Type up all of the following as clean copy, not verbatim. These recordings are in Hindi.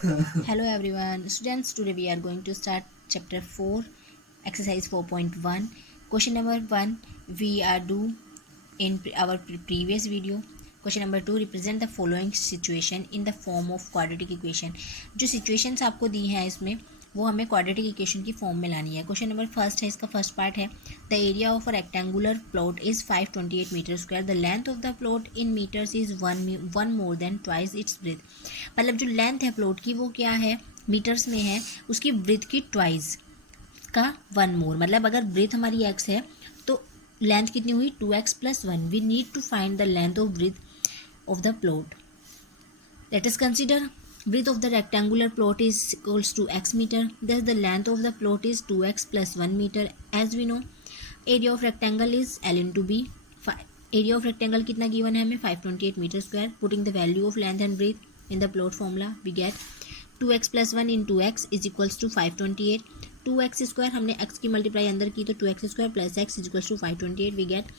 Hello everyone, students. Today we are going to start chapter 4, exercise 4.1. Question number 1 we are do in our previous video. Question number 2, represent the following situation in the form of quadratic equation. जो situations आपको दी हैं इसमें वो हमें क्वाड्रेटिक इक्वेशन की फॉर्म में लानी है. क्वेश्चन नंबर फर्स्ट है, इसका फर्स्ट पार्ट है, the area of a rectangular plot is 528 metre square, the length of the plot in metres is one more than twice its breadth. मतलब जो लेंथ है प्लॉट की वो क्या है, मीटर्स में है, उसकी ब्रेथ की ट्वाइस का वन मोर. मतलब अगर ब्रेथ हमारी एक्स है तो लेंथ कितनी हुई 2x + 1. We need to find the length of breadth of the plot. Let us consider width of the rectangular plot is equals to x meter. Thus the length of the plot is 2x + 1 meter. As we know, area of rectangle is L into B. Area of rectangle कितना given है हमें 528 meter square. Putting the value of length and breadth in the plot formula, we get 2x + 1 into x is equals to 528. 2x square हमने x की मल्टीप्लाई अंदर की तो 2x square + x is equals to 528. We get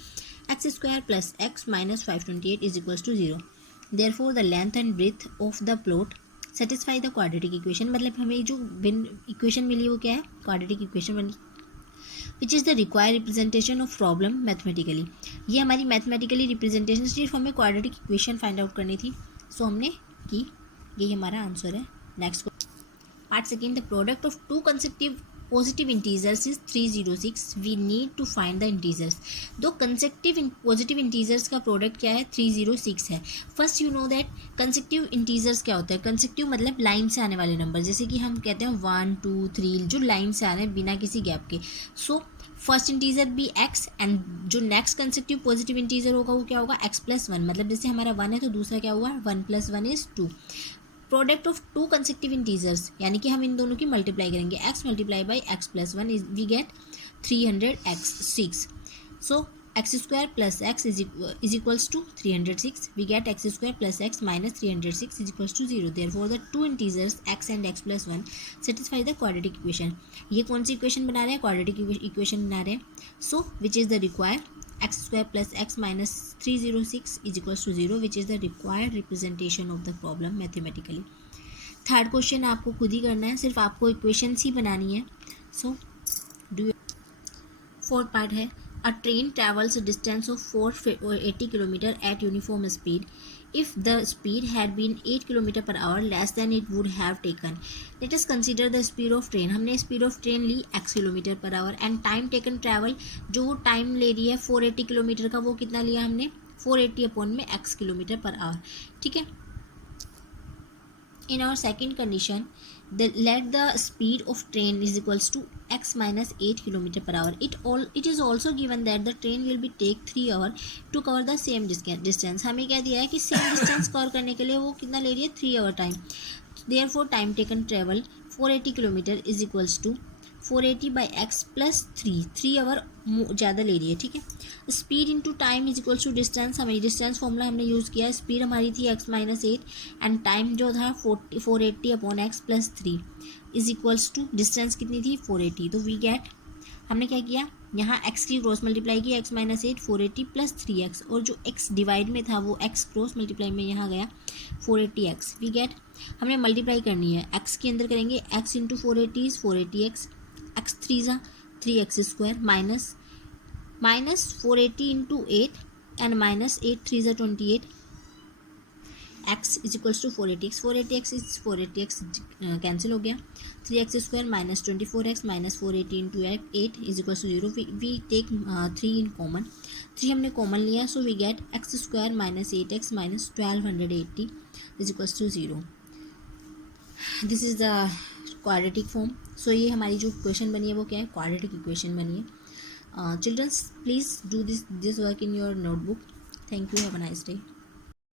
x square plus x minus 528 is equals to 0. Therefore the length and breadth of the plot satisfy the quadratic equation. मतलब हमें जो इक्वेशन मिली वो क्या है, क्वाड्रेटिक इक्वेशन बनी, विच is the required representation of problem mathematically. ये हमारी मैथमेटिकली रिप्रेजेंटेशन, सिर्फ हमें क्वाड्रेटिक इक्वेशन फाइंड आउट करनी थी, सो हमने की. ये हमारा आंसर है. Next part second, the product of two consecutive positive integers is 306. We need to find the integers. दो कंसेक्टिव पॉजिटिव इंटीजर्स का प्रोडक्ट क्या है, 306 है. First you know that consecutive integers क्या होता है. कंसेक्टिव मतलब लाइन से आने वाले नंबर, जैसे कि हम कहते हैं 1 2 3, जो लाइन से आ रहे हैं बिना किसी गैप के. सो फर्स्ट इंटीजर भी x एंड जो नेक्स्ट कंसेक्टिव पॉजिटिव इंटीजर होगा वो क्या होगा, x + 1. मतलब जैसे हमारा 1 है तो दूसरा क्या हुआ, 1 + 1 is 2. Product of two consecutive integers यानी कि हम इन दोनों की मल्टीप्लाई करेंगे, x multiply by x + 1 is we get 306. So x square plus x is equals to 306. We get x square plus x minus 306 is equals to 0. Therefore the two integers x and x + 1 satisfy the quadratic equation. ये कौन सी इक्वेशन बना रहे हैं, क्वाड्रेटिक इक्वेशन बना रहे हैं. So which is the require x square plus x minus 306 is equals to 0, which is the required representation of the problem mathematically. Third question आपको खुद ही करना है, सिर्फ आपको इक्वेशंस ही बनानी है. So do. फोर्थ पार्ट है, a train travels a distance of 480 km at uniform speed. If the speed had been 8 km per hour less than it would have taken. Let us consider the speed of train. हमने speed of train ली x km per hour and time taken travel, जो वो टाइम ले रही है 480 km का, वो कितना लिया हमने, 480 अपॉन में x km per hour. ठीक है. In our second condition, let the speed of train is equals to x minus 8 km per hour. It is also given that the train will be take 3 hours to cover the same distance. हमें क्या दिया है कि same distance कवर करने के लिए वो कितना ले रही है, 3 hour time. Therefore time taken travel 480 km is equals to 480 by x plus 3 hour ज़्यादा ले रही है. ठीक है. Speed into time is equals to distance. हमारी डिस्टेंस फॉर्मूला हमने यूज़ किया. स्पीड हमारी थी x - 8 एंड टाइम जो था 480 upon x + 3 is equals to distance कितनी थी, 480. तो वी गेट, हमने क्या किया, यहाँ x की क्रॉस मल्टीप्लाई की, x - 8 480 + 3x, और जो x डिवाइड में था वो x क्रॉस मल्टीप्लाई में यहाँ गया 480x. वी गेट, हमने मल्टीप्लाई करनी है, x के अंदर करेंगे x into 480 is 480x, x 3x square minus 480 into 8 and minus 8 3 28, x is equals to 480x. 480x cancel हो गया. 3x square minus 24x minus 480 into 8 is equals to 0. We take 3 in common. 3 हमने कॉमन लिया, so we get x square minus 8x minus 1280 is equals to 0. This is the quadratic form. सो ये हमारी जो इक्वेशन बनी है वो क्या है, क्वाड्रेटिक इक्वेशन बनी है. Children, please do this work in your notebook. Thank you. Have a nice day.